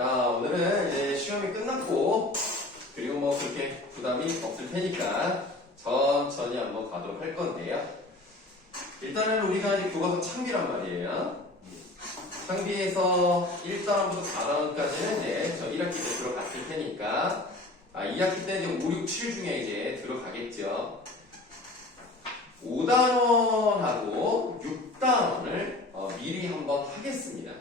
자, 오늘은 이제 시험이 끝났고, 그리고 뭐 그렇게 부담이 없을 테니까 천천히 한번 가도록 할 건데요. 일단은 우리가 이제 교과서 창비란 말이에요. 창비에서 1단원부터 4단원까지는 이제 저 1학기 때 들어갔을 테니까, 2학기 때 이제 5, 6, 7 중에 이제 들어가겠죠. 5단원하고 6단원을 미리 한번 하겠습니다.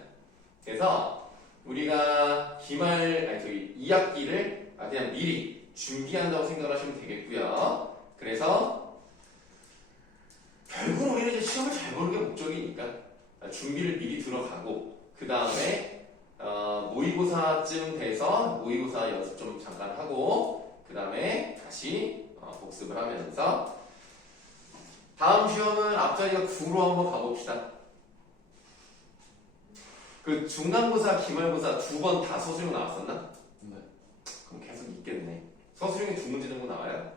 그래서 우리가 2학기를 그냥 미리 준비한다고 생각을 하시면 되겠고요. 그래서 결국은 우리는 이제 시험을 잘 보는 게 목적이니까 준비를 미리 들어가고 그 다음에 모의고사쯤 돼서 모의고사 연습 좀 잠깐 하고 그 다음에 다시 복습을 하면서 다음 시험은 앞자리가 9로 한번 가봅시다. 그 중간고사, 기말고사 두 번 다 서술형 나왔었나? 네. 그럼 계속 있겠네. 서술형이 두 문제 정도 나와요?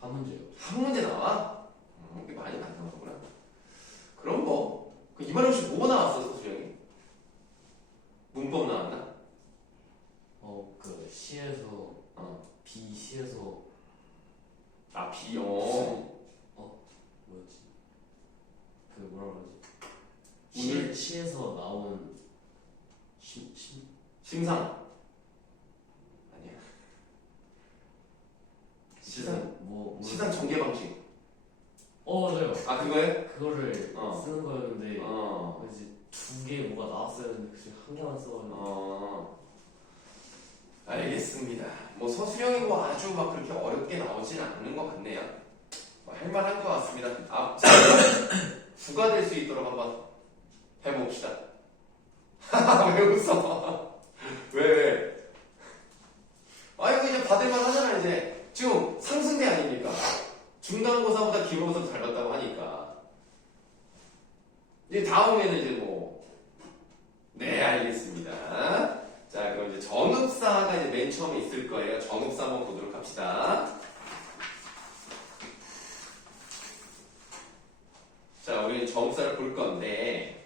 한 문제요. 한 문제 나와? 이게 많이 안 나오구나. 그럼 뭐, 이번에 혹시 뭐 나왔어, 서술형이? 문법 나왔나? 그 시에서 비시에서 B, 뭐였지? 그 뭐라 그러지? 오늘 시에서 나온 심상. 아니야. 시상 뭐 전개 방식. 맞아요. 그거예요? 그거를 쓰는 거였는데 이제 두 개 뭐가 나왔어야 했는데 한 개만 써가지고 알겠습니다. 뭐 서술형이 뭐 아주 막 그렇게 어렵게 나오진 않는 것 같네요. 할만한 것 같습니다. 부가 될 수 있도록 한번 해봅시다. 왜 웃어? 왜? 이거 이제 받을만 하잖아, 이제. 지금 상승대 아닙니까? 중간고사보다 기말고사도 잘 봤다고 하니까. 이제 다음에는 이제 네, 알겠습니다. 자, 그럼 이제 정읍사가 이제 맨 처음에 있을 거예요. 정읍사 한번 보도록 합시다. 자, 우리는 정읍사를 볼 건데,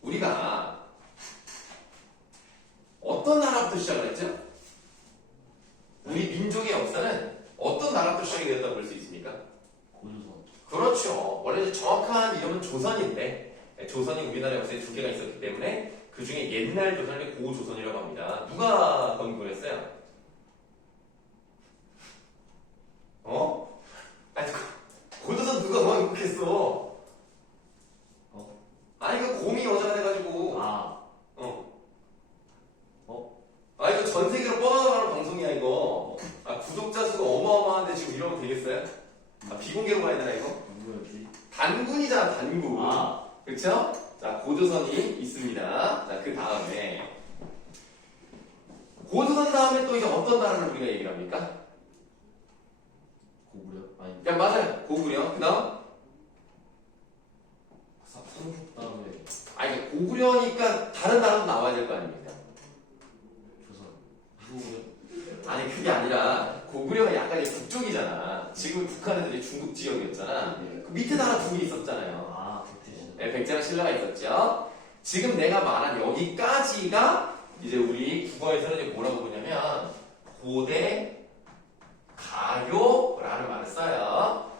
우리가 어떤 나라부터 시작을 했죠? 우리 민족의 역사는 어떤 나라부터 시작이 되었다고 볼 수 있습니까? 고조선. 그렇죠. 원래 이제 정확한 이름은 조선인데, 조선이 우리나라 역사에 두 개가 있었기 때문에 그 중에 옛날 조선을 고조선이라고 합니다. 누가 건국을 했어요? 고조선 누가 건국했어? 이거 곰이 여자가 돼가지고. 이거 전 세계로 뻗어나가는 방송이야, 이거. 구독자 수가 어마어마한데 지금 이러면 되겠어요? 비공개로 가야 되나, 이거? 누구였지? 단군이잖아, 단군. 그쵸? 자, 고조선이 있습니다. 자, 그 다음에. 고조선 다음에 또 이제 어떤 나라를 우리가 얘기를 합니까? 고구려? 야, 맞아요. 고구려. 그 다음? 삼국 다음에 이게 고구려니까 다른 나라도 나와야 될 거 아닙니까? 조선. 고구려? 그게 아니라, 고구려가 약간 이제 북쪽이잖아. 지금 북한에서 이제 중국 지역이었잖아. 그 밑에 나라 두 개 있었잖아요. 네, 백제랑 신라가 있었죠. 지금 내가 말한 여기까지가 이제 우리 국어에서는 이제 뭐라고 보냐면 고대 가요라는 말을 써요.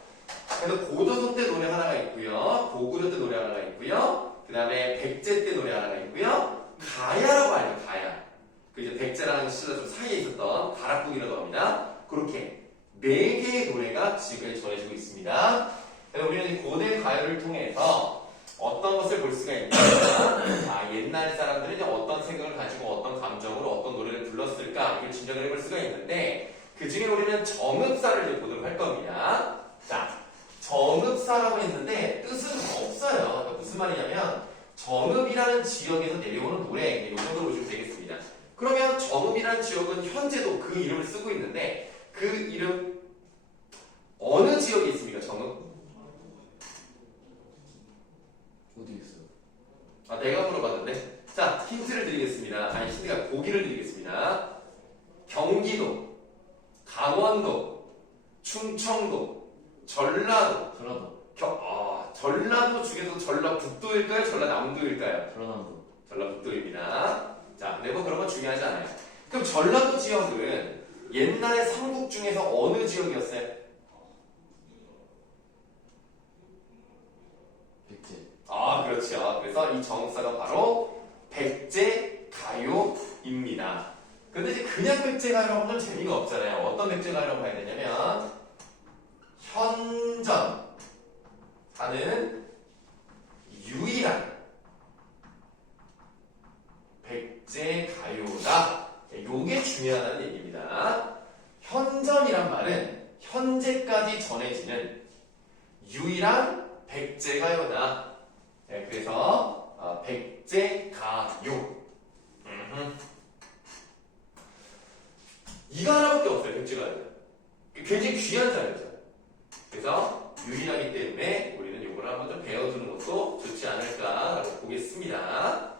그래서 고조선 때 노래 하나가 있고요, 고구려 때 노래 하나가 있고요, 그 다음에 백제 때 노래 하나가 있고요, 가야라고 알죠. 가야. 그 이제 백제랑 신라 좀 사이에 있었던 가락국이라고 합니다. 그렇게 네 개의 노래가 지금까지 전해지고 있습니다. 그래서 우리는 이 고대 가요를 통해서 어떤 것을 볼 수가 있냐면 옛날 사람들은 이제 어떤 생각을 가지고 어떤 감정으로 어떤 노래를 불렀을까 이걸 짐작을 해볼 수가 있는데 그 중에 우리는 정읍사를 이제 보도록 할 겁니다. 자, 정읍사라고 했는데 뜻은 없어요. 그러니까 무슨 말이냐면 정읍이라는 지역에서 내려오는 노래 이 정도로 보시면 되겠습니다. 그러면 정읍이라는 지역은 현재도 그 이름을 쓰고 있는데 그 이름 어느 지역에 있습니까? 정읍? 어디 있어요? 내가 물어봤는데. 자, 힌트를 드리겠습니다. 힌트가 보기를 드리겠습니다. 경기도, 강원도, 충청도, 전라도. 전라도 중에서 전라북도일까요? 전라남도일까요? 전라남도. 전라북도입니다. 자, 근데 뭐 그런 건 중요하지 않아요. 그럼 전라도 지역은 옛날에 삼국 중에서 어느 지역이었어요? 백제. 아, 그렇죠. 그래서 이 정읍사가 바로 백제가요입니다. 근데 이제 그냥 백제가요라고 하면 재미가 없잖아요. 어떤 백제가요라고 봐야 되냐면 현전 사는 유일한 백제가요다. 요게 중요하다는 얘기입니다. 현전이란 말은 현재까지 전해지는 유일한 백제가요다. 네, 그래서 백제가요. 이거 하나밖에 없어요. 백제가요는. 굉장히 귀한 자료죠. 그래서 유일하기 때문에 우리는 이걸 한번 좀 배워두는 것도 좋지 않을까라고 보겠습니다.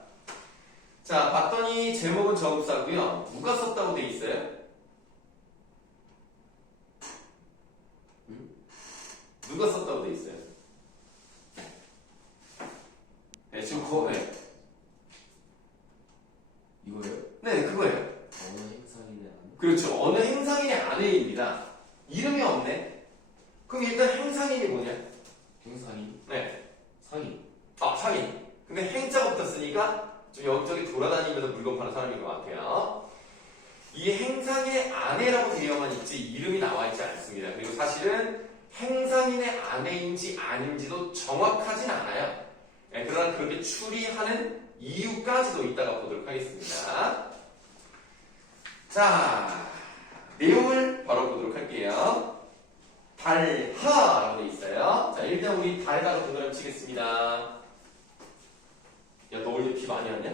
자, 봤더니 제목은 저급사고요. 누가 썼다고 돼 있어요? 누가 썼다고 돼 있어요? 네, 지금 네. 이거요? 네, 그거예요. 어느 행사인의 안? 그렇죠. 어느 행상인의 아내입니다. 이름이 없네. 그럼 일단 행상인이 뭐냐? 행사인? 네. 상인. 아, 상인. 근데 행자가 붙었으니까 좀 여기저기 돌아다니면서 물건 파는 사람인 것 같아요. 이 행상인의 아내라고 되어만 있지 이름이 나와 있지 않습니다. 그리고 사실은 행상인의 아내인지 아닌지도 정확하진 않아요. 네, 그러나 그렇게 추리하는 이유까지도 이따가 보도록 하겠습니다. 자, 내용을 바로 보도록 할게요. 달하라고 돼 있어요. 자, 일단 우리 달하고 동그라미 치겠습니다. 야, 너 올 때 비 많이 왔냐?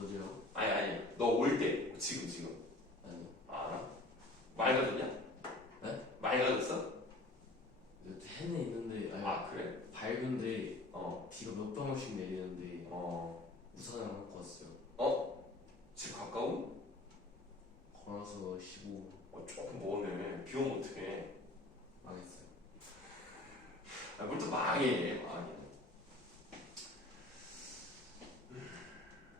어디요? 아니. 너 올 때, 지금. 아니요. 알아? 맑아졌냐? 네? 맑아졌어? 해는 있는데 아니, 아, 그래? 밝은데 비가 몇 방울씩 내리는데 우산을 안 갖고 왔어요. 집 가까운? 걸어서 15분 조금 멀네. 비 오면 어떡해. 망했어요. 뭘 또 망해.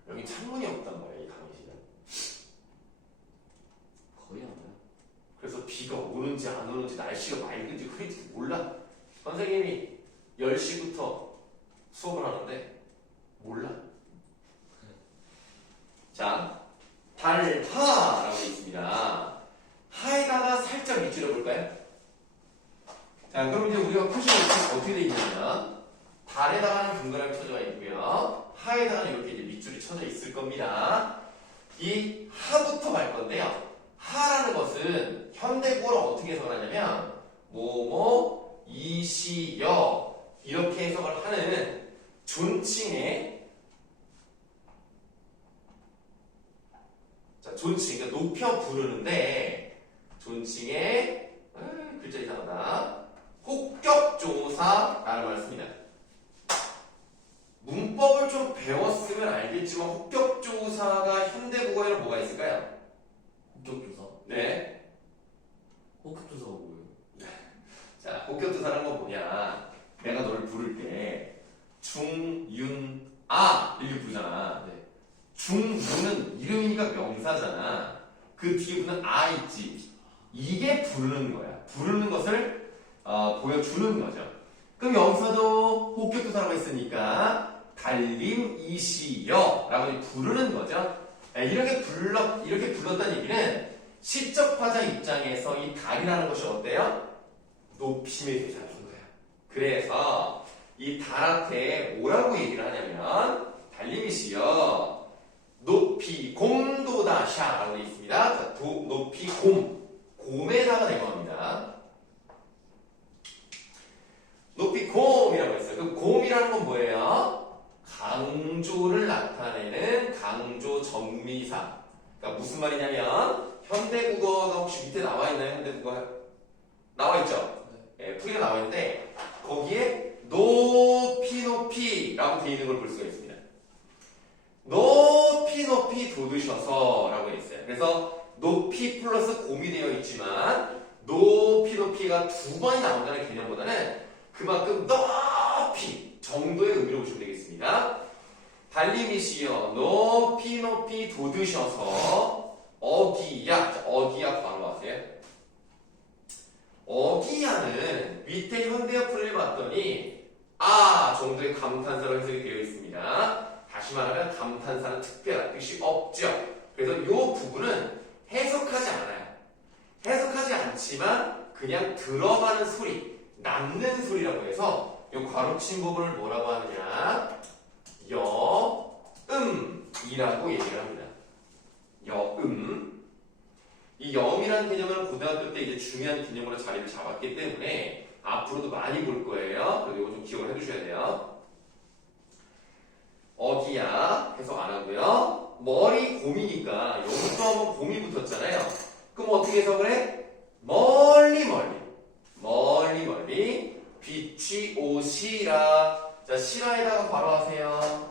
여기 창문이 없단 말이야, 이 강의실은. 거의 안 와요. 그래서 비가 오는지 안 오는지 날씨가 맑은지 흐린지 몰라. 선생님이 10시부터 수업을 하는데 몰라. 자, 달하라고 되어 있습니다. 하에다가 살짝 밑줄여 볼까요? 자, 그럼 이제 우리가 표시가 어떻게 되어 있냐면 달에다가는 동그라미 쳐져 있고요. 하에다가는 이렇게 이제 밑줄이 쳐져 있을 겁니다. 이 하부터 갈 건데요. 하라는 것은 현대국어를 어떻게 해석을 하냐면 뭐뭐 이시여 이렇게 해석을 하는 존칭의 존칭, 그러니까 높여 부르는데 존칭의 글자 이상하다. 혹격조사라는 말을 씁니다. 문법을 좀 배웠으면 알겠지만 혹격조사가 현대국어에는 뭐가 있을까요? 혹격조사? 네. 혹격조사가 뭐예요? 자, 혹격조사라는 건 뭐냐? 내가 너를 부를 때 중윤아 이렇게 부르잖아. 네. 중문은 이름이니까 명사잖아. 그 뒤에 붙는 아 있지. 이게 부르는 거야. 부르는 것을 보여주는 거죠. 그럼 여기서도 혹격조사라고 했으니까 달림이시여 라고 부르는 거죠. 이렇게 불렀다는 얘기는 시적화자 입장에서 이 달이라는 것이 어때요? 높임의 대상인 거야. 그래서 이 달한테 뭐라고 얘기를 하냐면 달림이시여 높이 곰도다샤라고 되어 있습니다. 자, 높이 곰에다가 대명합니다. 높이 곰이라고 했어요. 그 곰이라는 건 뭐예요? 강조를 나타내는 강조 정미사. 그러니까 무슨 말이냐면 현대국어가 혹시 밑에 나와 있나요? 현대국어 나와 있죠? 네, 풀이가 나와 있는데 거기에 높이라고 되어 있는 걸 볼 수가 있습니다. 높이 돋으셔서 라고 있어요. 그래서 높이 플러스 곰이 되어 있지만 높이가 두 번이 나온다는 개념보다는 그만큼 높이 정도의 의미로 보시면 되겠습니다. 달님이시여 높이 높이 돋으셔서 어기야. 자, 어기야 바로 하세요. 어기야는 밑에 현대어플을 봤더니 정도의 감탄사로 해석이 되어 있습니다. 다시 말하면 감탄사는 특별한 뜻이 없죠. 그래서 이 부분은 해석하지 않아요. 해석하지 않지만 그냥 들어가는 소리, 남는 소리라고 해서 이 괄호친 부분을 뭐라고 하느냐? 여음이라고 얘기를 합니다. 여음. 이 여음이라는 개념은 고등학교 때 이제 중요한 개념으로 자리를 잡았기 때문에 앞으로도 많이 볼 거예요. 그래서 이거 좀 기억을 해두셔야 돼요. 어기야 해석 안 하고요. 머리 곰이니까 여기서 한번 곰이 붙었잖아요. 그럼 어떻게 해석을 해? 멀리 빛이 오시라. 자, 시라에다가 바로 하세요.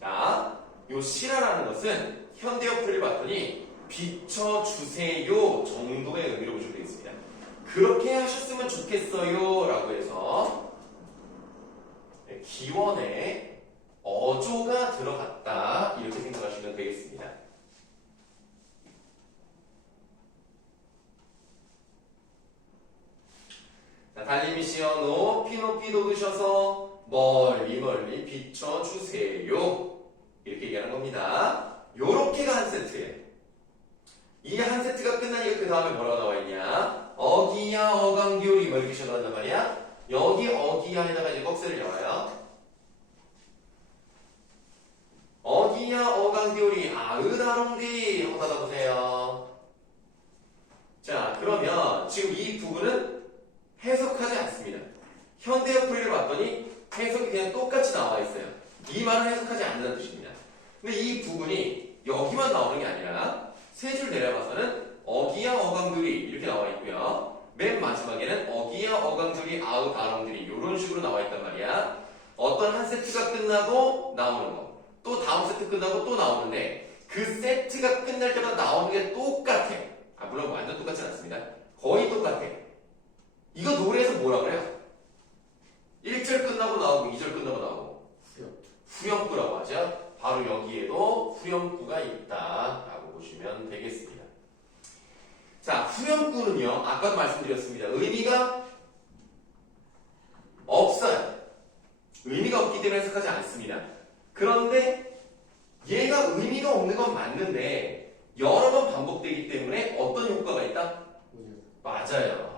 자, 요 시라라는 것은 현대어플을 봤더니 비춰주세요 정도의 의미로 보시면 되겠습니다. 그렇게 하셨으면 좋겠어요 라고 해서 기원에 어조가 들어갔다 이렇게 생각하시면 되겠습니다. 자, 달님이시여 높이 높이 돋으셔서 멀리 멀리 비춰주세요 이렇게 얘기하는 겁니다. 요렇게가 한 세트예요. 이 한 세트가 끝나니까 그 다음에 뭐라고 나와 있냐? 어기야 어강기울이 뭐 이렇게 시작한단 말이야? 여기 어기야에다가 이제 꺽쇠를 넣어요. 어기야 어강기울이 아으다롱디 하고 닫아보세요. 자, 그러면 지금 이 부분은 해석하지 않습니다. 현대어플을 봤더니 해석이 그냥 똑같이 나와 있어요. 이 말은 해석하지 않는다는 뜻입니다. 근데 이 부분이 여기만 나오는 게 아니라 세 줄 내려봐서는 어기야 어강들이 이렇게 나와 있고요. 맨 마지막에는 어기야 어강들이 아우 다롱들이 이런 식으로 나와 있단 말이야. 어떤 한 세트가 끝나고 나오는 거, 또 다음 세트 끝나고 또 나오는데 그 세트가 끝날 때마다 나오는 게 똑같아. 물론 완전 똑같진 않습니다. 거의 똑같아. 이거 노래에서 뭐라 그래요? 1절 끝나고 나오고 2절 끝나고 나오고 후렴구라고 하죠. 바로 여기에도 후렴구가 있다라고 보시면 되겠습니다. 자, 후렴구는요, 아까도 말씀드렸습니다. 의미가 없어요. 의미가 없기 때문에 해석하지 않습니다. 그런데 얘가 의미가 없는 건 맞는데 여러 번 반복되기 때문에 어떤 효과가 있다? 맞아요.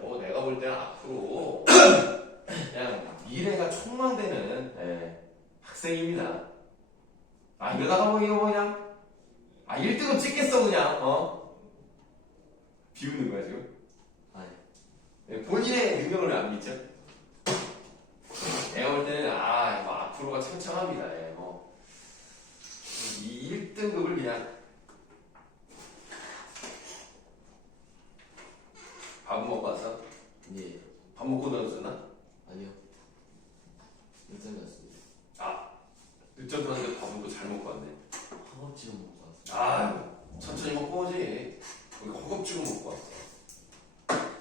뭐 내가 볼 때는 앞으로 그냥 미래가 촉망되는 학생입니다. 이러다가 뭐 이거 그냥 1등은 찍겠어 그냥 비웃는 거야 지금? 본인의 능력을 안 믿죠? 내가 볼 때는 뭐 앞으로가 창창합니다. 이 1등급을 그냥 밥 먹고 왔어? 예. 밥 먹고 들어졌나? 아니요. 늦잠 잤습니다. 늦잠 들었는데 밥은 또 잘 먹고 왔네. 허겁지겁 먹고 왔어요. 천천히 먹고 오지. 우리 허겁지겁 먹고 왔어.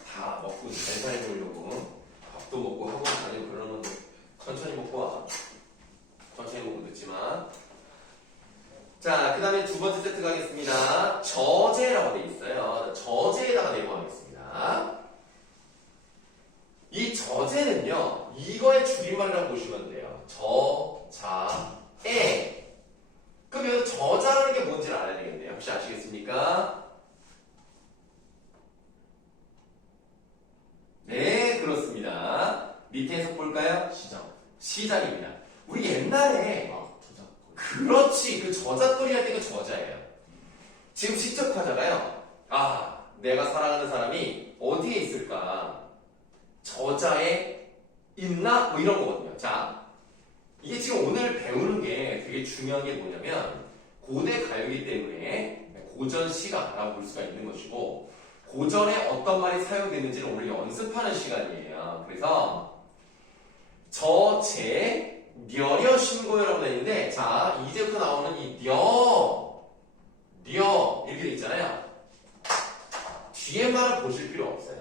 다 먹고 잘 살려보려고 밥도 먹고 학원 다니고 그러는데 천천히 먹고 와. 천천히 먹고 늦지만. 자, 그 다음에 두 번째 세트 가겠습니다. 저제라고 돼 있어요. 저제에다가 내고하겠습니다. 이 저제는요, 이거의 줄임말이라고 보시면 돼요. 저자에. 그럼 여기서 저자라는 게 뭔지를 알아야 되겠네요. 혹시 아시겠습니까? 네, 그렇습니다. 밑에 해석 볼까요? 시작입니다. 우리 옛날에 저작권. 그렇지, 그 저잣돌이 할 때 그 저자예요. 지금 시적하잖아요. 내가 사랑하는 사람이 어디에 있을까? 저자에 있나? 뭐 이런 거거든요. 자, 이게 지금 오늘 배우는 게 되게 중요한 게 뭐냐면 고대 가요이기 때문에 고전 시가라고 볼 수가 있는 것이고 고전에 어떤 말이 사용됐는지를 오늘 연습하는 시간이에요. 그래서 저제 녀려 신고요라고 되어 있는데, 자, 이제부터 나오는 이 녀 이렇게 돼 있잖아요. 뒤에 말은 보실 필요 없어요.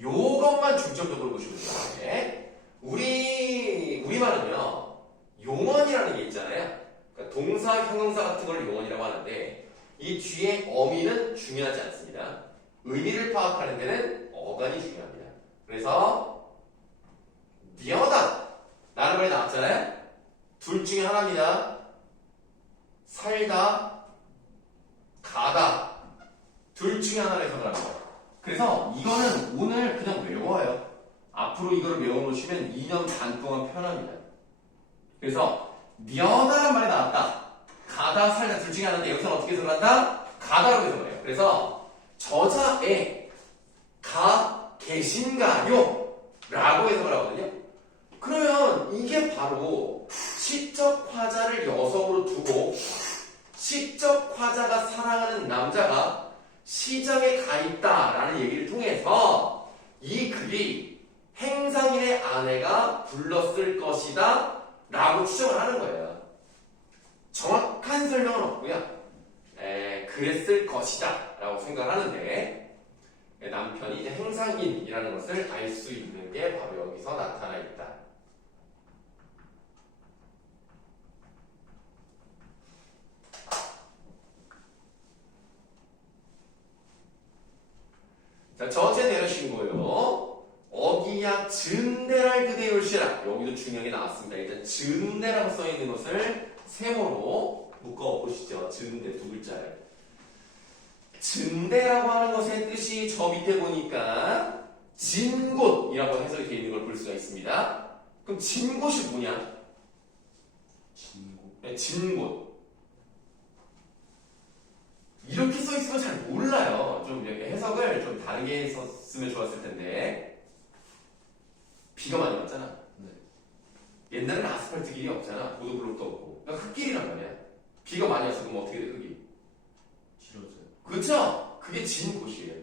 요것만 중점적으로 보시면 돼요. 우리 우리말은요, 용언이라는 게 있잖아요. 그러니까 동사, 형용사 같은 걸 용언이라고 하는데, 이 뒤에 어미는 중요하지 않습니다. 의미를 파악하는 데는 어간이 중요합니다. 그래서, 미어다 라는 말이 나왔잖아요. 둘 중에 하나입니다. 살다, 가다. 둘 중에 하나를 해석을 합니다. 그래서 이거는 오늘 그냥 외워요. 앞으로 이걸 외워놓으시면 2년 반 동안 편합니다. 그래서 미어다란 말이 나왔다. 가다, 살다 둘 중에 하나인데 여기서는 어떻게 해석을 한다? 가다라고 해석을 해요. 그래서 저자에 가 계신가요? 라고 해석을 하거든요. 그러면 이게 바로 시적 화자를 여성으로 두고 시적 화자가 사랑하는 남자가 시장에 가 있다라는 얘기를 통해서 이 글이 행상인의 아내가 불렀을 것이다 라고 추정을 하는 거예요. 정확한 설명은 없고요. 그랬을 것이다 라고 생각하는데 남편이 이제 행상인이라는 것을 알 수 있는 게 바로 여기서 나타나 있다. 자, 저제 내려신고요. 어기야 증대랄 그대 율시라. 여기도 중요하게 나왔습니다. 일단 증대라고 써있는 것을 세모로 묶어보시죠. 증대 두 글자를. 증대라고 하는 것의 뜻이 저 밑에 보니까 진곳이라고 해석이 되어 있는 걸 볼 수가 있습니다. 그럼 진곳이 뭐냐? 진고. 네, 진곳. 이렇게 써있으면 잘 몰라요. 좀 이렇게 해석을 좀 다르게 했었으면 좋았을 텐데. 비가 많이 왔잖아. 네. 옛날에는 아스팔트 길이 없잖아. 보도블록도 없고. 그러니까 흙길이란 말이야. 비가 많이 와서 그럼 어떻게 돼, 흙이? 길어져요. 그렇죠? 그게 진곳이에요.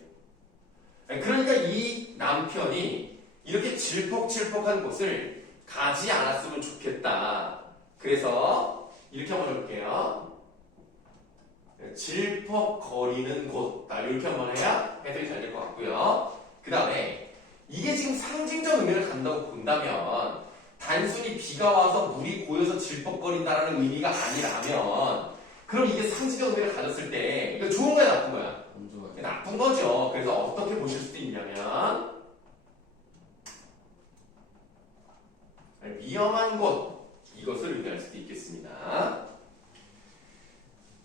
그러니까 이 남편이 이렇게 질퍽질퍽한 곳을 가지 않았으면 좋겠다. 그래서 이렇게 한번 해볼게요. 질퍽거리는 곳. 이렇게 한번 해야 해석이 잘 될 것 같고요. 그 다음에 이게 지금 상징적 의미를 갖는다고 본다면 단순히 비가 와서 물이 고여서 질퍽거린다는 의미가 아니라면 그럼 이게 상징적 의미를 가졌을 때 이거 좋은 거야 나쁜 거야? 안 좋아요. 나쁜 거죠. 그래서 어떻게 보실 수도 있냐면 위험한 곳 이것을 의미할 수도 있겠습니다.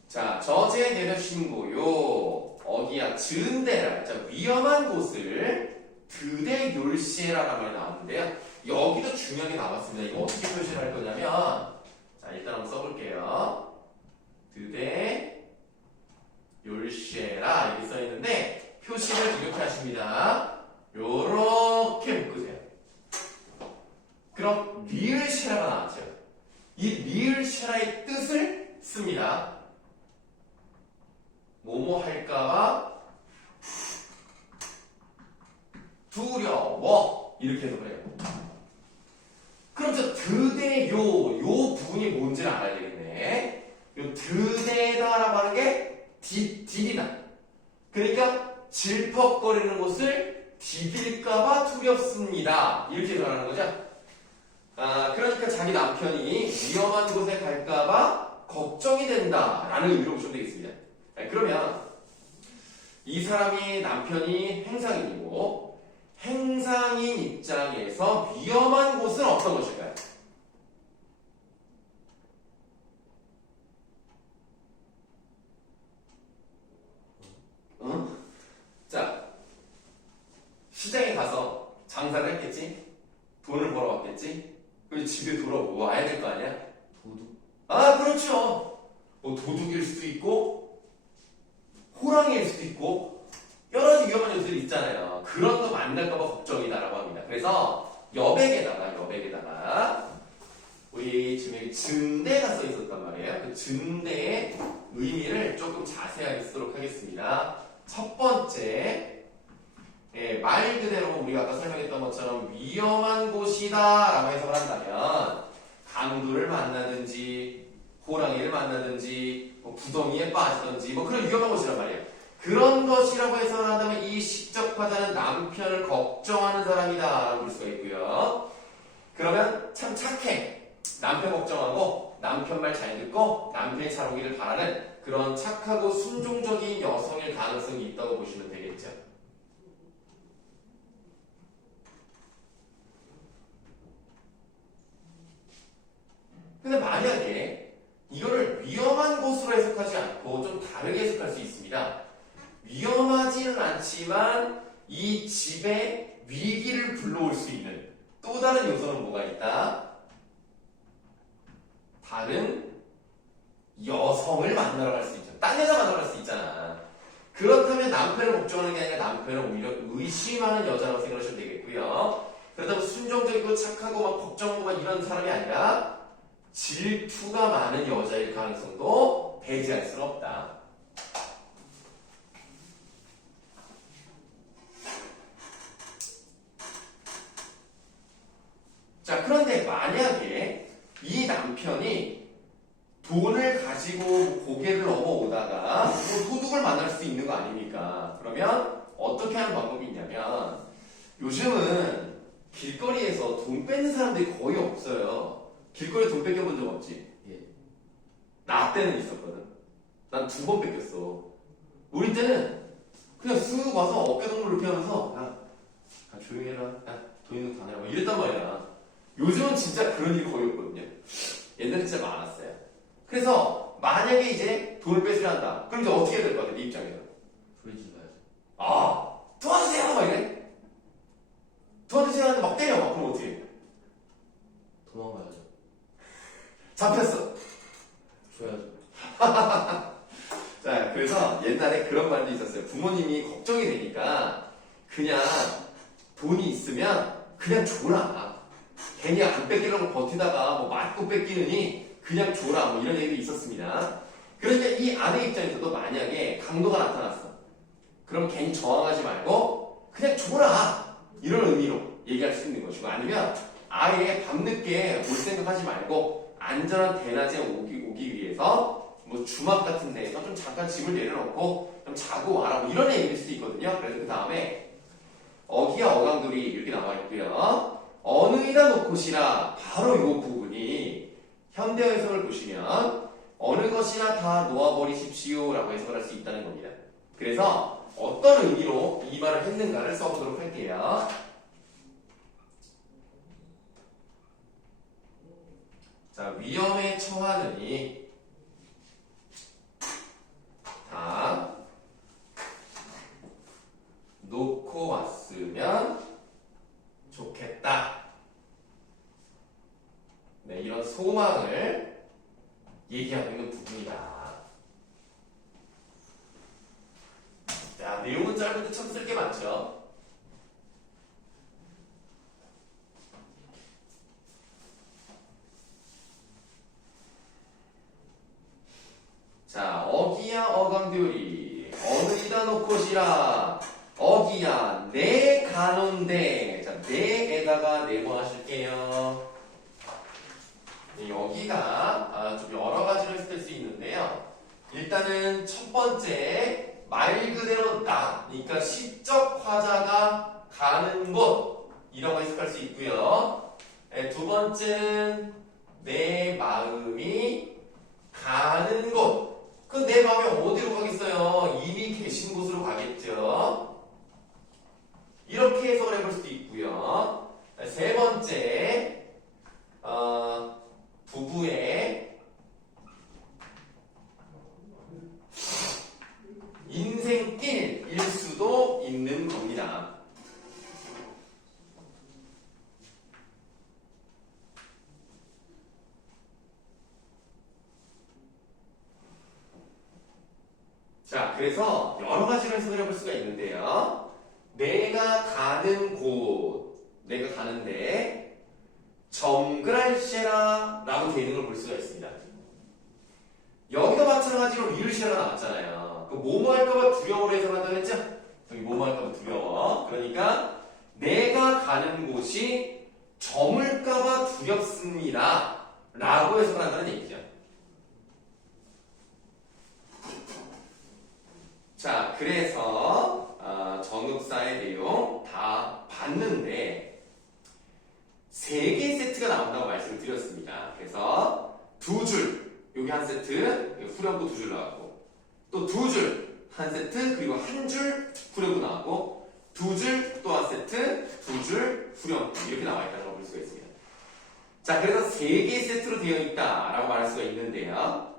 자, 저제 내려신고요. 어기야 증대라. 자, 위험한 곳을 드대 율시에라라는 말이 나왔는데요. 여기도 중요하게 나왔습니다. 이거 어떻게 표시를 할 거냐면 자, 일단 한번 써볼게요. 드대 율시에라 이렇게 써있는데 표시를 이렇게 하십니다. 요렇게 묶으세요. 그럼 리을시라가 나왔죠. 이 리을시라의 뜻을 씁니다. 뭐뭐 할까봐 두려워 이렇게 해석을 해요. 그럼 저 드대 요 부분이 뭔지를 알아야 되겠네. 요 드대다라고 하는 게 디디다. 그러니까 질퍽거리는 곳을 디딜까봐 두렵습니다. 이렇게 해석하는 거죠. 그러니까 자기 남편이 위험한 곳에 갈까봐 걱정이 된다라는 의미로 보시면 되겠습니다. 그러면 이 사람이 남편이 행상인이고 행상인 입장에서 위험한 곳은 어떤 것일까요? 자, 시장에 가서 장사를 했겠지? 돈을 벌어왔겠지? 그리고 집에 돌아와야 될 거 아니야? 도둑. 그렇죠. 뭐 도둑일 수도 있고 호랑이일 수도 있고 여러 가지 위험한 요소들이 있잖아요. 그런 거 만날까봐 걱정이다라고 합니다. 그래서 여백에다가 우리 지금 여기 증대가 써 있었단 말이에요. 그 증대의 의미를 조금 자세하게 쓰도록 하겠습니다. 첫 번째, 말 그대로 우리가 아까 설명했던 것처럼 위험한 곳이다 라고 해석을 한다면 강도를 만나든지 호랑이를 만나든지 뭐 구덩이에 빠지든지 뭐 그런 위험한 곳이란 말이에요. 그런 것이라고 해석을 한다면 이 시적 화자는 남편을 걱정하는 사람이다 라고 볼 수가 있고요. 그러면 참 착해. 남편 걱정하고 남편 말 잘 듣고 남편이 잘 오기를 바라는 그런 착하고 순종적인 여성일 가능성이 있다고 보시면 되겠죠. 근데 만약에 이거를 위험한 곳으로 해석하지 않고 좀 다르게 해석할 수 있습니다. 위험하지는 않지만 이 집에 위기를 불러올 수 있는 또 다른 요소는 뭐가 있다? 다른 여성을 만나러 갈 수 있죠. 딴 여자 만나러 갈 수 있잖아. 그렇다면 남편을 걱정하는 게 아니라 남편을 오히려 의심하는 여자라고 생각하시면 되겠고요. 그렇다고 순종적이고 착하고 막 걱정하고 막 이런 사람이 아니라 질투가 많은 여자일 가능성도 배제할 수는 없다. 자, 그런데 만약에 이 남편이 돈을 가지고 고개를 넘어오다가 도둑을 만날 수 있는 거 아닙니까? 그러면 어떻게 하는 방법이 있냐면 요즘은 길거리에서 돈 뺏는 사람들이 거의 없어요. 길거리에 돈 뺏겨본 적 없지? 예. 나 때는 있었거든. 난 2번 뺏겼어. 우리 때는 그냥 쓱 와서 어깨동무를 이렇게 하면서 야, 조용히 해라. 야, 돈 있는 거 다 내라. 막 이랬단 말이야. 요즘은 진짜 그런 일이 거의 없거든요. 옛날에 진짜 많았어요. 그래서 만약에 이제 돈을 뺏으려 한다. 그럼 이제 어떻게 해야 될 것 같아? 네 입장에서. 소리 질러야죠. 아, 도와주세요! 막 이래? 도와주세요 하는데 막 때려. 막 그럼 어떻게 해? 도망가야죠. 잡혔어. 줘야죠. 자, 그래서 옛날에 그런 말도 있었어요. 부모님이 걱정이 되니까 그냥 돈이 있으면 그냥 줘라. 괜히 안 뺏기려고 버티다가 뭐 맞고 뺏기느니 그냥 줘라. 뭐 이런 얘기도 있었습니다. 그런데 이 아내 입장에서도 만약에 강도가 나타났어. 그럼 괜히 저항하지 말고 그냥 줘라. 이런 의미로 얘기할 수 있는 것이고 아니면 아예 밤늦게 올 생각하지 말고 안전한 대낮에 오기 위해서 뭐 주막 같은 데에서 좀 잠깐 짐을 내려놓고 좀 자고 와라. 뭐 이런 얘기일 수도 있거든요. 그래서 그 다음에 어기야 어강돌이 이렇게 나와 있고요. 어느 이다 놓고시라 바로 이 부분이 현대 해석을 보시면 어느 것이나 다 놓아버리십시오 라고 해석을 할 수 있다는 겁니다. 그래서 어떤 의미로 이 말을 했는가를 써보도록 할게요. 자, 위험에 처하느니 다 놓고 왔으면 좋겠다. 네, 이런 소망을 얘기하고 있는 부분이다. 자, 내용은 짧은데 참 쓸 게 많죠. 자, 어기야 어강들이 어느 이다 놓고시라. 어기야 내 가논데. 자, 내에다가 네모하실게요. 여기가 좀 여러 가지로 쓸 수 있는데요. 일단은 첫 번째 말 그대로 나, 그러니까 시적 화자가 가는 곳이라고 해석할 수 있고요. 두 번째는 내 마음이 가는 곳. 그 내 마음이 어디로 가겠어요? 이미 계신 곳으로 가겠죠. 이렇게 해석을 해볼 수도 있고요. 세 번째, 부부의 인생길일 수도 있는 겁니다. 자, 그래서 여러 가지로 해석을 해볼 수가 있는데요. 내가 가는 곳, 내가 가는데 정글할세라 라고 되는 걸 볼 수가 있습니다. 여기도 마찬가지로 리을시라가 나왔잖아요. 그 뭐뭐 할까봐 두려워로 해석한다고 했죠? 여기 뭐뭐 할까봐 두려워. 그러니까 내가 가는 곳이 저물까봐 두렵습니다 라고 해석을 한다는 얘기죠. 자, 그래서 전읍사의 내용 다 봤는데 3개 세트 세트, 후렴구 2줄 나왔고, 또 2줄 한 세트, 그리고 한 줄 후렴구 나왔고, 2줄 또 한 세트, 2줄 후렴구 이렇게 나와 있다는 걸 볼 수가 있습니다. 자, 그래서 3개의 세트로 되어 있다라고 말할 수가 있는데요.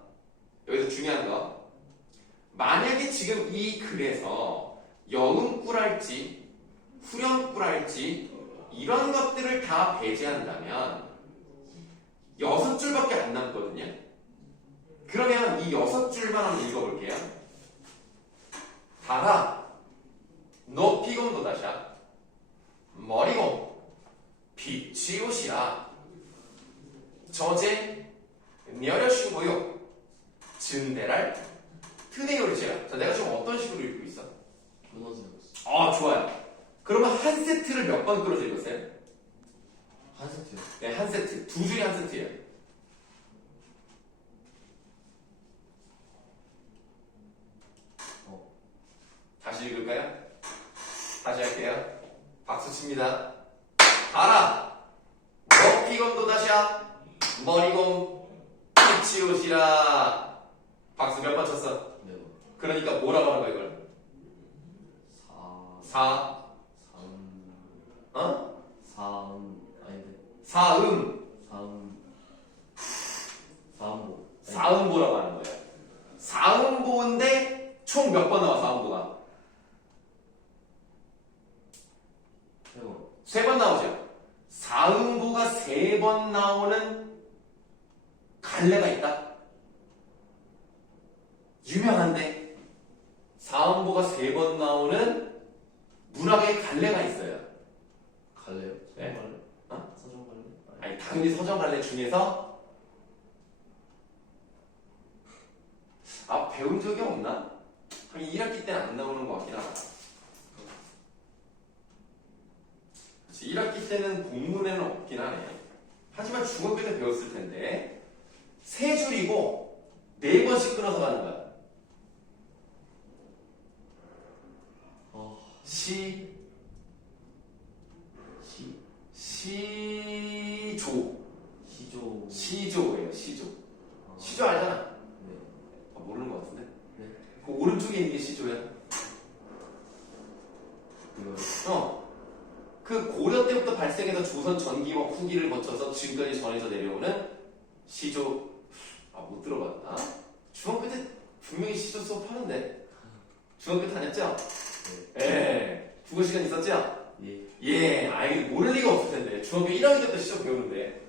여기서 중요한 거, 만약에 지금 이 글에서 여음꿀할지 후렴꿀할지 이런 것들을 다 배제한다면 6줄밖에 안 남거든요. 그러면 이 6줄만 한번 읽어볼게요. 달아, 높이곰 도다샤, 머리곰, 빛이 옷이라, 저제, 녀려신 고요, 증대랄, 트네요르지야. 자, 내가 지금 어떤 식으로 읽고 있어? 무너지는 거지. 아, 좋아요. 그러면 한 세트를 몇 번 끌어서 읽었어요? 한 세트요. 네, 한 세트. 2줄이 한 세트예요. 다시 읽을까요? 다시 할게요. 박수 칩니다. 가라! 높이곰 도다샤, 머리곰, 빛이 옷이라. 박수 몇 번 쳤어? 네. 그러니까 뭐라고 하는 거야, 이걸? 4, 4, 어? 3, 아닌데. 사음. 4음보. 사음보라고 하는 거예요. 사음보인데 총 몇 번 나와, 사음보가? 3번. 3번 나오죠. 사음보가 3번 나오는 갈래가 있다. 유명한데 사음보가 3번 나오는 문학의 갈래가 있어요. 갈래요? 네. 서정 갈래? 어? 서정 갈래? 아니, 당연히 서정 갈래 중에서 배운 적이 없나? 한 1학기 때는 안 나오는 것 같긴 하다. 1학기 때는 본문에는 없긴 하네. 하지만 중학교 때 배웠을 텐데 3줄이고 4번씩 끊어서 가는 거야. 시조. 시조예요. 시조 알잖아. 네. 모르는 것 같은데. 네. 그 오른쪽에 있는 게 시조야. 이거. 그 고려 때부터 발생해서 조선 전기와 후기를 거쳐서 지금까지 전해져 내려오는 시조. 못 들어봤다. 중학교 때 분명히 시조 수업 하는데. 중학교 다녔죠? 네. 국어 시간 있었죠? 예. 모를 리가 없을 텐데. 중학교 1학년 때부터 시조 배우는데.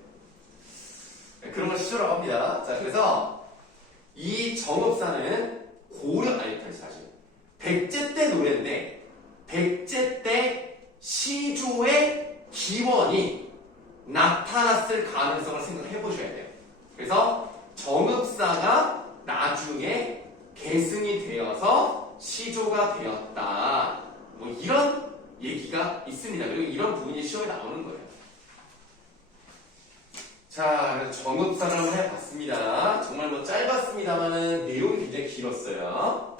그런 걸 시조라고 합니다. 자, 그래서 이 정읍사는 사실 백제 때 노래인데, 백제 때 시조의 기원이 나타났을 가능성을 생각해 보셔야 돼요. 그래서 정읍사가 나중에 계승이 되어서 시조가 되었다. 뭐 이런 얘기가 있습니다. 그리고 이런 부분이 시험에 나오는 거예요. 자, 그래서 정읍사를 한번 해봤습니다. 정말 뭐 짧았습니다만은 내용이 굉장히 길었어요.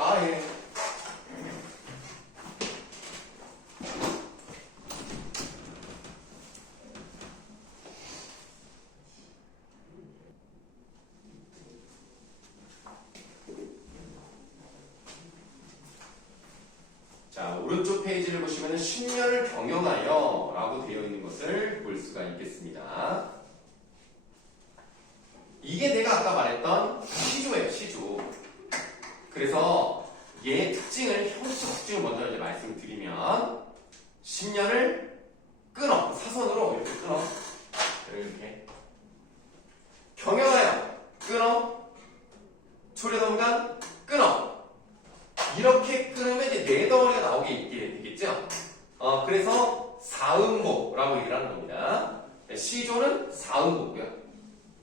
예. 자, 오른쪽 페이지를 보시면 10년을 경영하여 라고 되어 있는 것을 볼 수가 있겠습니다. 이게 내가 아까 말했던 시조예요, 시조. 그래서 얘의 특징을, 형식 특징을 먼저 이제 말씀드리면 10년을 끊어, 사선으로 이렇게 끊어. 이렇게. 경영하여, 끊어. 초래동간, 끊어. 이렇게 끊으면 이제 네 덩어리가 나오게 있게 되겠죠? 그래서 사음보라고 얘기를 하는 겁니다. 시조는 사음보고요.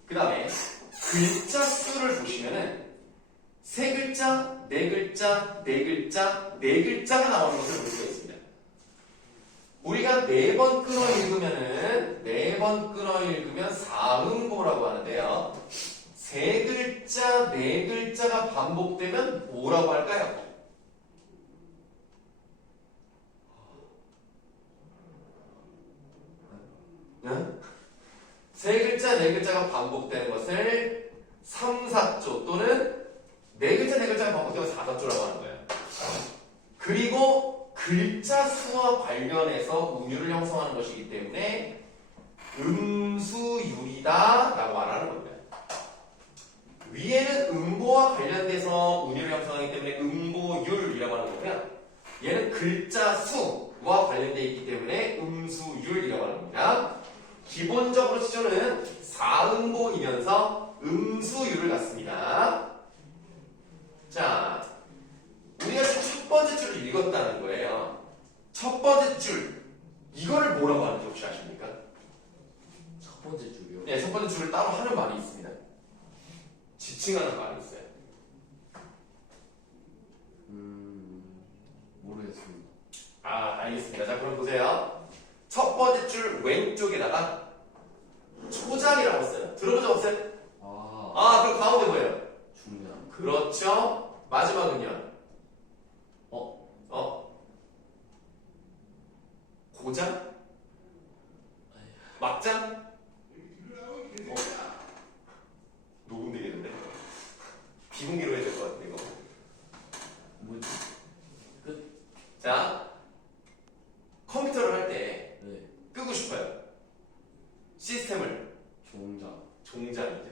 그 다음에 글자 수를 보시면은 세 글자, 네 글자, 네 글자, 네 글자가 나오는 것을 볼 수가 있습니다. 우리가 4번 끊어 읽으면은 4번 끊어 읽으면 사음보라고 하는데요. 세 글자, 네 글자가 반복되면 뭐라고 할까요? 세 글자 네 글자가 반복되는 것을 3, 4조 또는 네 글자가 반복되면 4, 4조라고 하는 거예요. 그리고 글자 수와 관련해서 운율을 형성하는 것이기 때문에 음수율이다 라고 말하는 겁니다. 위에는 음보와 관련돼서 운율을 형성하기 때문에 음보율이라고 하는 거고요. 얘는 글자 수와 관련되어 있기 때문에 음수율이라고 하는 겁니다. 기본적으로 시조는 4음보이면서 음수율을 갖습니다. 자, 우리가 지금 첫 번째 줄을 읽었다는 거예요. 첫 번째 줄, 이거를 뭐라고 하는지 혹시 아십니까? 첫 번째 줄이요? 네, 첫 번째 줄을 따로 하는 말이 있습니다. 지칭하는 말이 있어요. 모르겠습니다. 아, 알겠습니다. 자, 그럼 보세요. 첫 번째 줄 왼쪽에다가 초장이라고 써요. 들어본 적 없어요? 그럼 가운데 뭐예요? 중량. 그렇죠. 마지막은요? 고장? 막장? 녹음되겠는데? 비공개로 해야 될 것 같은데, 이거. 뭐지? 자, 컴퓨터를 할 때 네. 끄고 싶어요. 시스템을. 종장이죠.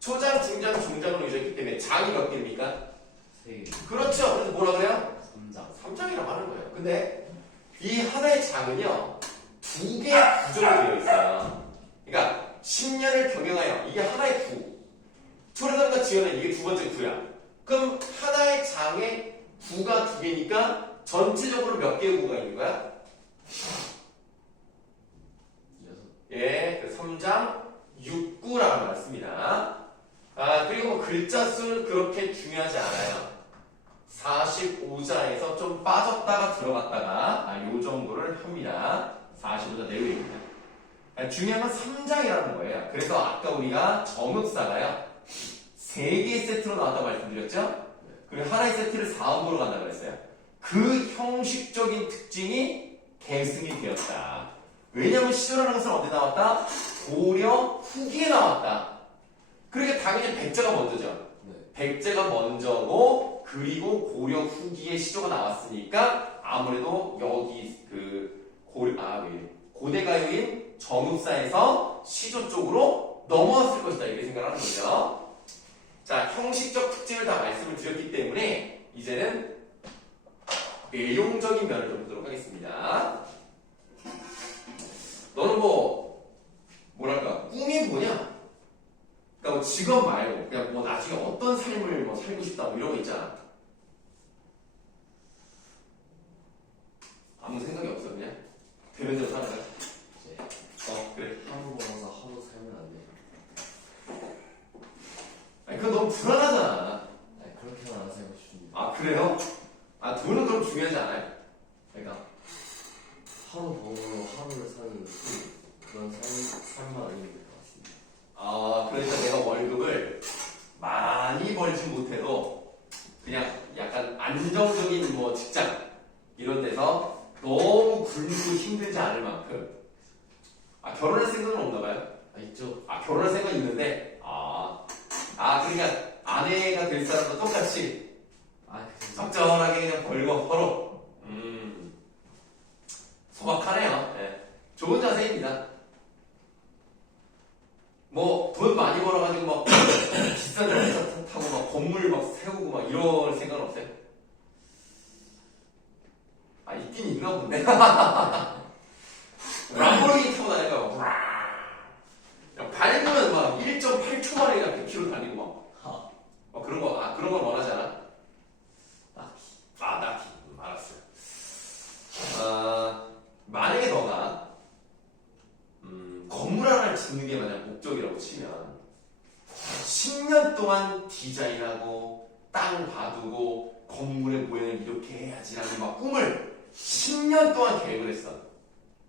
초장, 중장, 종장으로 이루어졌기 때문에 장이 몇 개입니까? 3개. 그렇죠. 그래서 뭐라 그래요? 3장. 3장이라고 하는 거예요. 근데 이 하나의 장은요, 2개의 구조로 되어 있어요. 그러니까 10년을 경영하여 이게 하나의 구. 초래산과 지어낸 이게 두 번째 구야. 그럼 하나의 장에 구가 2개니까 전체적으로 몇 개의 구가 있는 거야? 6. 예, 그 3장 6구라는 말 씁니다. 그리고 뭐 글자 수는 그렇게 중요하지 않아요. 45자에서 좀 빠졌다가 들어갔다가 요 정도를 합니다. 45자 내외입니다. 중요한 건 3장이라는 거예요. 그래서 아까 우리가 정읍사가요 3개의 세트로 나왔다고 말씀드렸죠? 그리고 하나의 세트를 4음으로 간다고 그랬어요. 그 형식적인 특징이 계승이 되었다. 왜냐하면 시조라는 것은 언제 나왔다? 고려 후기에 나왔다. 그러니까 당연히 백제가 먼저죠. 백제가 먼저고 그리고 고려 후기에 시조가 나왔으니까 아무래도 여기 고대 가요인 정읍사에서 시조 쪽으로 넘어왔을 것이다 이렇게 생각하는 거죠. 자, 형식적 특징을 다 말씀을 드렸기 때문에 이제는 내용적인 면을 좀 보도록 하겠습니다. 너는 뭐랄까 꿈이 뭐냐? 그러니까 뭐 직업 말고 그냥 뭐 나중에 어떤 삶을 뭐 살고 싶다 뭐 이런 거 있잖아. 아무 생각이 없어 그냥 되는 대로 사는 거야. 그래. 하루 벌어서 하루 살면 안 돼. 아니 그건 너무 불안하잖아. 그렇게는 안 살고 싶습니다. 그래요? 돈은 그럼 중요하지 않아요? 그러니까 하루 벌어서 하루를 사는 그런 삶만 아니면 될 것 같습니다. 그러니까 내가 월급을 많이 벌지 못해도 그냥 약간 안정적인 뭐 직장 이런 데서 너무 굶고 힘들지 않을 만큼 결혼할 생각은 없나 봐요? 있죠. 결혼할 생각이 있는데 그러니까 아내가 될 사람도 똑같이 적절하게 그냥 벌고 서로 소박하네요. 네. 좋은 자세입니다. 뭐 돈 많이 벌어가지고 막 비싼 자동차 타고 막 건물 막 세우고 막 이럴 생각은 없어요? 있긴 있나 본데. 람보르기니 타고 다니까 막 밟으면 막 1.8초 만에 그냥 100km 달리고 막 그런 걸 원하지 않아? 딱히. 알았어요. 만약에 너가 건물 하나를 짓는 게 만약 목적이라고 치면 10년 동안 디자인하고 땅 봐두고 건물의 모양을 이렇게 해야지라는 막 꿈을 10년 동안 계획을 했어.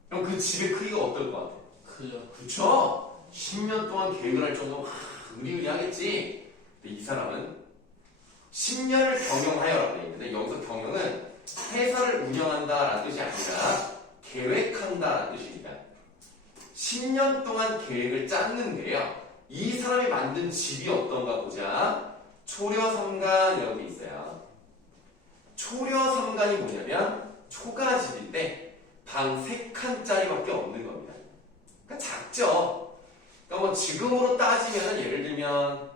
그럼 그 집의 크기가 어떨 것 같아? 크죠. 그쵸? 10년 동안 계획을 할 정도면 의리의리하겠지. 근데 이 사람은 10년을 경영하여라고 되어 있는데 여기서 경영은 회사를 운영한다라는 뜻이 아니라 계획한다라는 뜻입니다. 10년 동안 계획을 짰는데요. 이 사람이 만든 집이 어떤가 보자. 초려삼간이라고 돼 있어요. 초려삼간이 뭐냐면 초가집인데 방 3칸짜리밖에 없는 겁니다. 그러니까 작죠. 그러니까 뭐 지금으로 따지면 예를 들면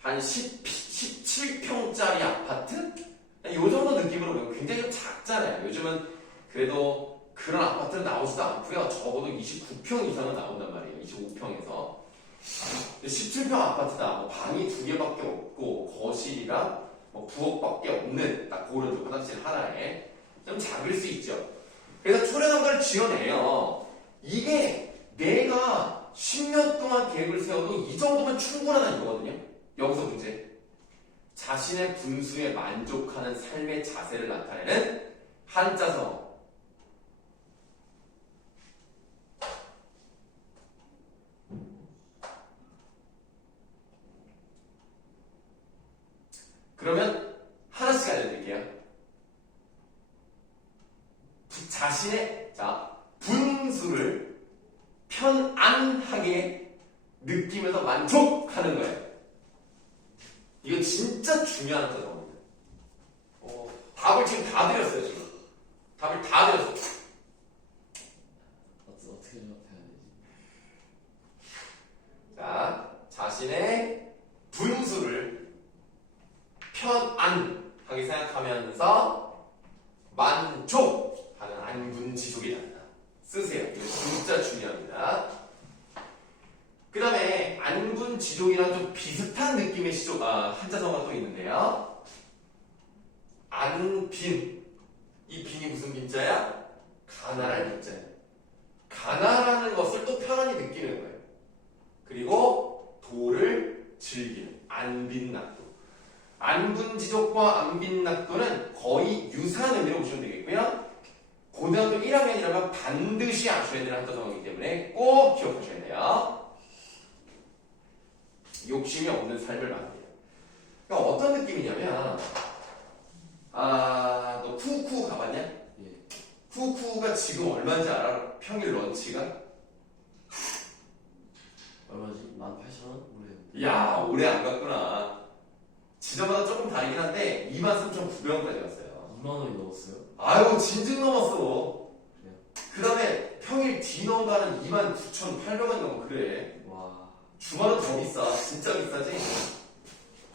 한 17평짜리 아파트? 요 정도 느낌으로 보면 굉장히 좀 작잖아요. 요즘은 그래도 그런 아파트는 나오지도 않고요. 적어도 29평 이상은 나온단 말이에요. 25평에서. 17평 아파트다. 뭐 방이 2개밖에 없고 거실이랑 뭐 부엌밖에 없는 딱 그런 좀 화장실 하나에 좀 작을 수 있죠. 그래서 초려삼간을 지어내요. 이게 내가 10년 동안 계획을 세워도 이 정도면 충분하다는 거거든요. 여기서 문제. 자신의 분수에 만족하는 삶의 자세를 나타내는 한자성어. 그러면 하나씩 알려드릴게요. 자신의 분수를 편안하게 느끼면서 만족하는 거예요. 이거 진짜 중요한 단어입니다. 답을 지금 다 드렸어요. 지금 답을 다 드렸어요. 어떻게 대답해야 되지? 자, 자신의 분수를 편안하게 생각하면서 만족하는 안분지족이란다. 쓰세요. 이거 진짜 중요합니다. 그 다음에 안분지족이랑 좀 비슷한 느낌의 한자성어가 또 있는데요. 안빈. 이 빈이 무슨 빈자야? 가난할 빈자야. 가난하는 것을 또 편안히 느끼는 거예요. 그리고 도를 즐기는 안빈낙도. 안분지족과 안빈낙도는 거의 유사한 의미로 보시면 되겠고요. 고등학교 1학년이라면 반드시 아셔야 되는 한자성어이기 때문에 꼭 기억하셔야 돼요. 욕심이 없는 삶을 말합니다. 그러니까 어떤 느낌이냐면, 너 쿠쿠 가봤냐? 예. 쿠쿠가 지금 얼마인지 알아? 평일 런치가? 얼마지? 18,000원? 모르겠는데. 야, 오래 안 갔구나. 지점마다 조금 다르긴 한데 23,900원까지 갔어요. 2만 원이 넘었어요? 아유, 진즉 넘었어. 그래요? 그 다음에 평일 디너가는 29,800원 넘어. 그래. 와. 주말은 더 비싸. 진짜 비싸지?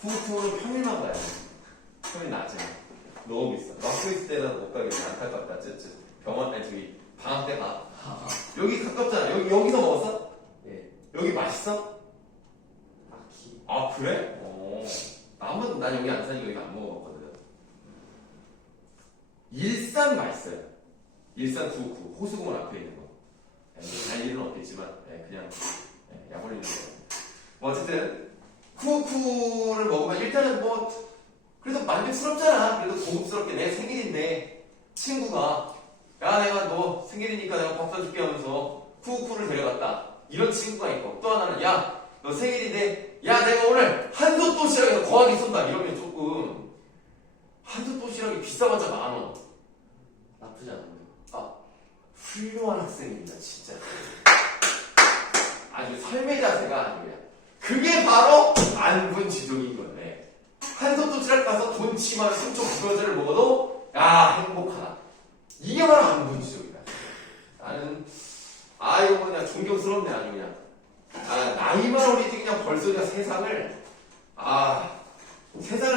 쿠쿠는 평일만 가야 돼. 평일 낮에. 너무 비싸. 막혀 있을 때는 못 가겠네. 안타깝다. 쯧쯧. 병원, 아니, 저기, 방학 때 가. 여기 가깝잖아. 여기서 먹었어? 예. 여기 맛있어? 딱히. 아, 그래? 난 여기 안 사니까 여기 안 먹어봤거든. 일산 맛있어요. 일산 쿠쿠. 호수공원 앞에 있는 거. 알 일은 없겠지만, 그냥, 약 올리는 거. 뭐 어쨌든, 쿠쿠를 먹으면 일단은 뭐, 그래도 만족스럽잖아. 그래도 고급스럽게 내 생일인데, 친구가, 야, 내가 너 생일이니까 내가 밥 사줄게 하면서 쿠쿠를 데려갔다. 이런 친구가 있고, 또 하나는, 야, 너 생일인데, 야, 내가 오늘 한솥 도시락에서 거하게 쏜다. 이러면 조금, 한솥 도시락이 비싸봤자 10,000원. 나쁘지 않은데. 훌륭한 학생입니다, 진짜. 아주 삶의 자세가 아주 그냥. 그게 바로 안분지족인 건데. 한솥 도시락 가서 돈 치만 3,900원짜리를 먹어도, 야, 행복하다. 이게 바로 안분지족이다. 나는, 이거 그냥 존경스럽네, 아주 그냥. 나이만 어리지 그냥 벌써 그냥 세상을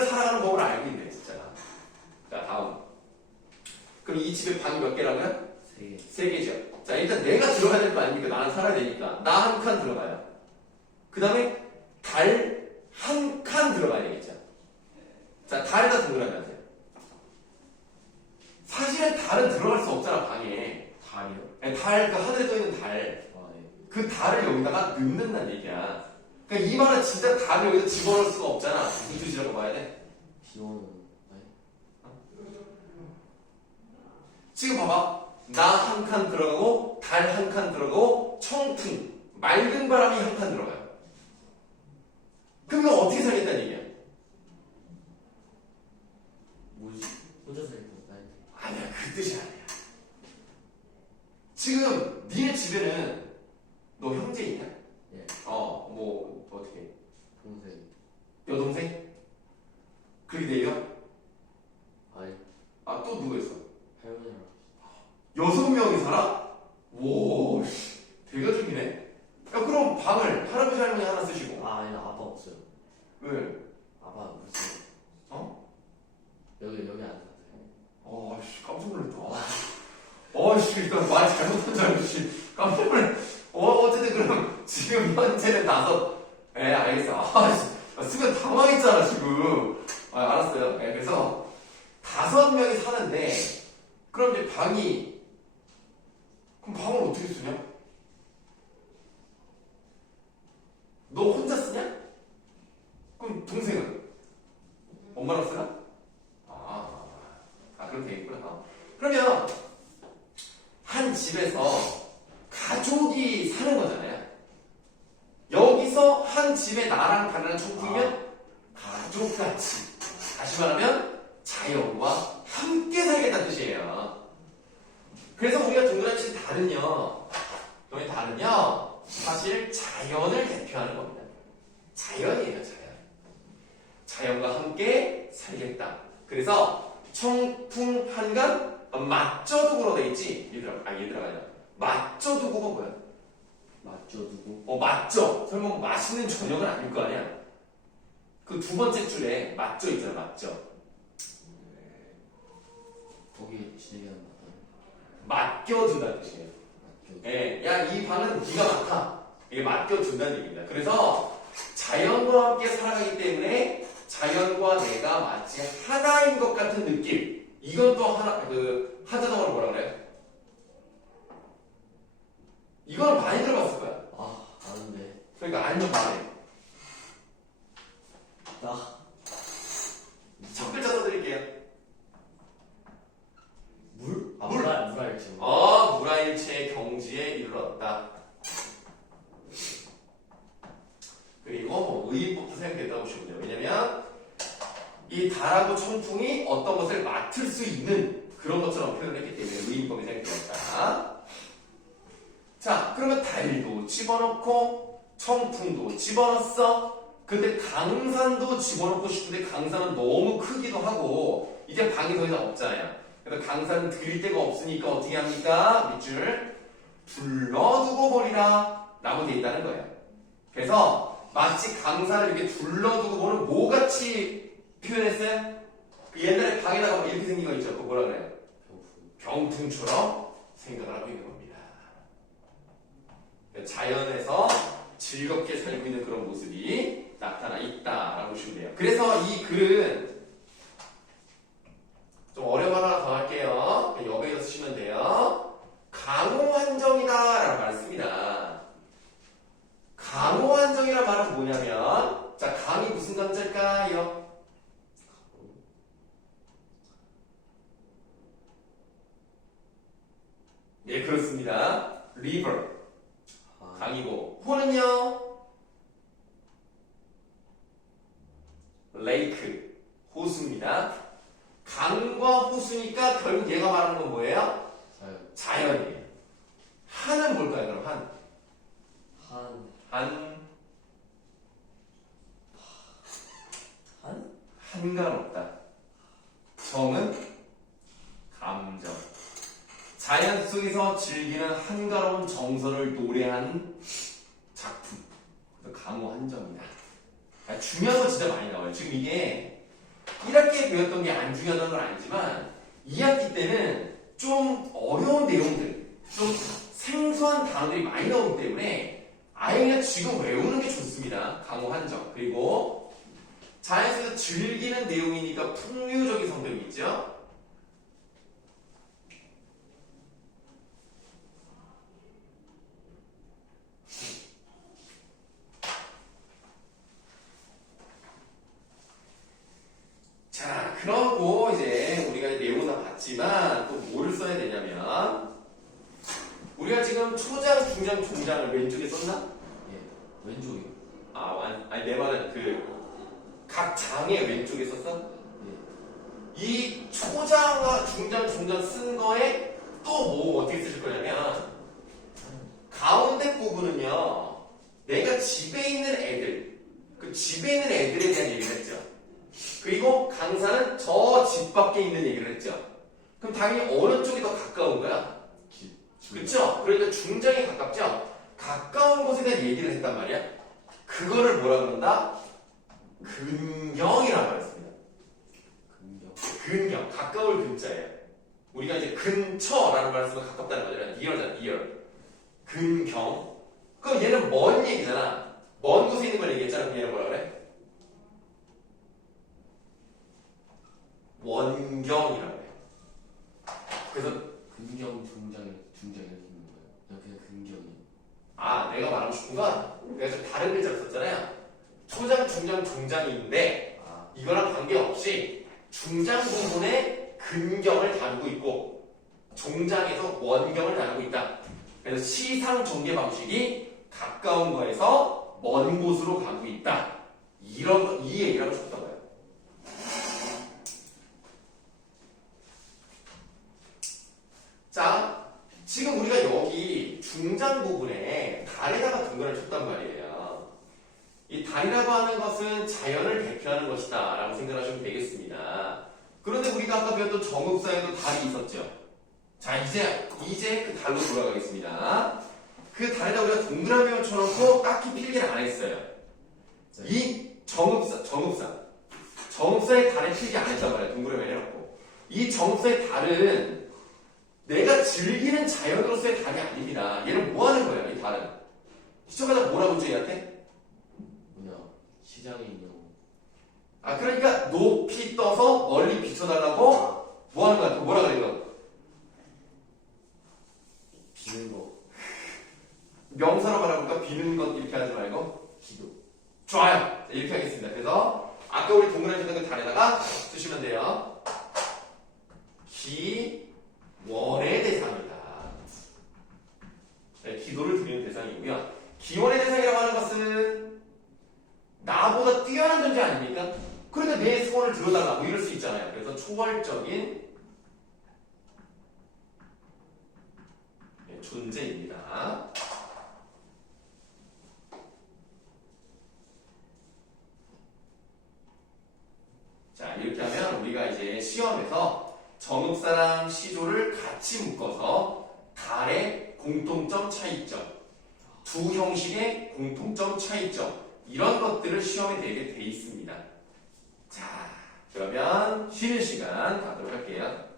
살아가는 법을 알고 있네, 진짜. 자, 다음. 그럼 이 집에 방이 몇 개라고요? 3개. 3개죠. 자, 일단 내가 들어가야 될 거 아닙니까? 나는 살아야 되니까. 나 한 칸 들어가요. 그 다음에 달 한 칸 들어가야 되겠죠. 자, 달에다 동그라미 하세요. 사실은 달은 들어갈 수 없잖아, 방에. 달이요? 아니, 그 하늘에 떠 있는 달. 예. 그 달을 여기다가 넣는다는 얘기야. 그러니까 이 말은 진짜 달을 여기다 집어넣을 수가 없잖아. 무슨 뜻이라고 봐야 돼? 비 오는. 지금 봐봐. 나 한 칸 들어가고, 달 한 칸 들어가고, 청풍, 맑은 바람이 한 칸 들어가요. 그럼 이거 어떻게 살겠다는 얘기야? 뭐지? 혼자 살고. 아니야, 그 뜻이 아니야. 지금 니네 집에는 너 형제 있냐? 예. 뭐 어떻게? 동생. 여동생? 그게 내려? 아니. 또 누가 있어? 할머니랑. 6명이 살아? 와, 대가족이네. 야, 그럼 방을 할아버지 할머니 하나 쓰시고. 아니 아빠 없어요. 왜? 아빠 없어요. 여기 안 사세요. 씨, 깜짝 놀랐다. 씨, 일단 말 잘못한 줄 알고, 씨, 깜짝 놀랐. 어쨌든 그럼 지금 현재는 5. 알겠어. 씨, 쓰면 당황했잖아 지금. 알았어요. 그래서 5명이 사는데, 그럼 이제 그럼 방을 어떻게 쓰냐? 너 혼자 쓰냐? 그럼 동생은? 엄마랑 쓰나? 그럼 되겠구나. 그러면 한 집에서 가족이 사는 거잖아요. 여기서 한 집에 나랑 다른 청풍이면 가족같이, 다시 말하면 자연과 함께 살겠다는 뜻이에요. 그래서 우리가 동그라치 달은요, 사실 자연을 대표하는 겁니다. 자연이에요, 자연. 자연과 함께 살겠다. 그래서 청풍한강 맞저두구로 돼 있지. 얘들아가 아니라 맞저두구가 뭐야? 맞춰두고. 맞저. 설마 맛있는 저녁은 아닐 거 아니야? 그 2번째 줄에 맞저 있잖아. 맞저. 거기 진행하는 거. 맡겨둔다는 뜻이에요. 야, 이 방은 네가 맡아. 이게 맡겨둔다는 얘기입니다. 그래서 자연과 함께 살아가기 때문에 자연과 내가 마치 하나인 것 같은 느낌. 이건 또 한자동어로 뭐라 그래요? 이거는 많이 들어봤을 거야. 아는데. 그러니까 알면 말해. 첫 글자 써드릴게요. 물? 물. 물알치. 물화일체의 경지에 이르렀다. 그리고 의인법도 생각됐다고 보시면 돼요. 왜냐면 이 달하고 청풍이 어떤 것을 맡을 수 있는 그런 것처럼 표현을 했기 때문에 의인법이 생각되었다. 자, 그러면 달도 집어넣고 청풍도 집어넣었어. 근데 강산도 집어넣고 싶은데 강산은 너무 크기도 하고 이제 방이 더 이상 없잖아요. 그래서 강산 드릴 데가 없으니까 어떻게 합니까? 밑줄 둘러두고 버리라 라고 되어 있다는 거예요. 그래서 마치 강산을 이렇게 둘러두고 보는 뭐같이 표현했어요? 그 옛날에 방에다가 이렇게 생긴 거 있죠? 그거 뭐라 그래요? 병풍처럼 생각을 하고 있는 겁니다. 자연에서 즐겁게 살고 있는 그런 모습이 나타나 있다라고 보시면 돼요. 그래서 이 글은 좀 어려운 하나 더 할게요. 여기에서 쓰시면 돼요. 강호한정이다 라고 말을 씁니다. 강호한정이라는 말은 뭐냐면, 자, 강이 무슨 강자일까요? 네, 그렇습니다. river. 강이고, 호는요? lake. 호수입니다. 강과 호수니까 결국 얘가 말하는 건 뭐예요? 자연이에요. 한은 뭘까요, 그럼 한가롭다. 정은 감정. 자연 속에서 즐기는 한가로운 정서를 노래한 작품. 그래서 강호한정이다. 중요한 거 진짜 많이 나와요. 지금 이게 1학기에 배웠던 게 안 중요하다는 건 아니지만 2학기 때는 좀 어려운 내용들, 좀 생소한 단어들이 많이 나오기 때문에 아예 그냥 지금 외우는 게 좋습니다. 강호한정. 그리고 자연 속에서 즐기는 내용이니까 풍류적인 성격이 있죠. 자, 그러고 이제 우리가 내용은 다 봤지만 또 뭐를 써야 되냐면 우리가 지금 초장, 중장, 종장을 왼쪽에 썼나? 예, 왼쪽이요. 아니 내 말은 각 장의 왼쪽에 썼어? 예. 이 초장과 중장, 종장 쓴 거에 또 뭐 어떻게 쓰실 거냐면 가운데 부분은요, 내가 집에 있는 애들, 그 집에 있는 애들에 대한 얘기를 했죠. 그리고 강사는 저 집 밖에 있는 얘기를 했죠. 그럼 당연히 어느 쪽이 더 가까운 거야? 그쵸? 그러니까 중장이 가깝죠? 가까운 곳에 대한 얘기를 했단 말이야. 그거를 뭐라 그런다? 근경이라고 했습니다. 근경. 가까울 근자예요. 우리가 이제 근처라는 말을 쓰면 가깝다는 거잖아. near잖아, near. 근경. 그럼 얘는 먼 얘기잖아. 먼 곳에 있는 걸 얘기했잖아. 그럼 얘는 뭐라 그래? 원경이라고 해. 그래서 근경 중장 이렇게 있는 거예요. 그냥 근경이. 내가 말하고 싶은 건 내가 좀 다른 글자를 썼잖아요. 초장, 중장, 종장인데 이거랑 관계없이 중장 부분에 근경을 다루고 있고 종장에서 원경을 다루고 있다. 그래서 시상 종계 방식이 가까운 거에서 먼 곳으로 가고 있다. 이 얘기를 하고 싶던 거예요. 자, 지금 우리가 여기 중장 부분에 달에다가 근거를 쳤단 말이에요. 이 달이라고 하는 것은 자연을 대표하는 것이다 라고 생각하시면 되겠습니다. 그런데 우리가 아까 배웠던 정읍사에도 달이 있었죠. 자, 이제 그 달로 돌아가겠습니다. 그 달에다 우리가 동그라미를 쳐놓고 딱히 필기를 안 했어요. 이 정읍사의 달에 필기 안 했단 말이에요. 동그라미 해놓고. 이 정읍사의 달은 내가 즐기는 자연으로서의 달이 아닙니다. 얘는 뭐 하는 거예요, 이 달은? 시청자가 뭐라고 했죠, 얘한테? 시장에 있는 그러니까 높이 떠서 멀리 비춰달라고 뭐 하는 거야? 뭐라 그래, 이거? 비는 거. 명사로 말해볼까? 비는 것 이렇게 하지 말고 기도. 좋아요. 자, 이렇게 하겠습니다. 그래서 아까 우리 동그라미 쳤던 그 달에다가 쓰시면 돼요. 기원의 대상이다. 네, 기도를 드리는 대상이고요. 기원의 대상이라고 하는 것은 나보다 뛰어난 존재 아닙니까? 그러니까 내 소원을 들어달라 뭐 이럴 수 있잖아요. 그래서 초월적인 존재입니다. 자, 이렇게 하면 우리가 이제 시험에서 정읍사랑 시조를 같이 묶어서 달의 공통점 차이점, 두 형식의 공통점 차이점, 이런 것들을 시험에 내게 돼 있습니다. 자, 그러면 쉬는 시간 가도록 할게요.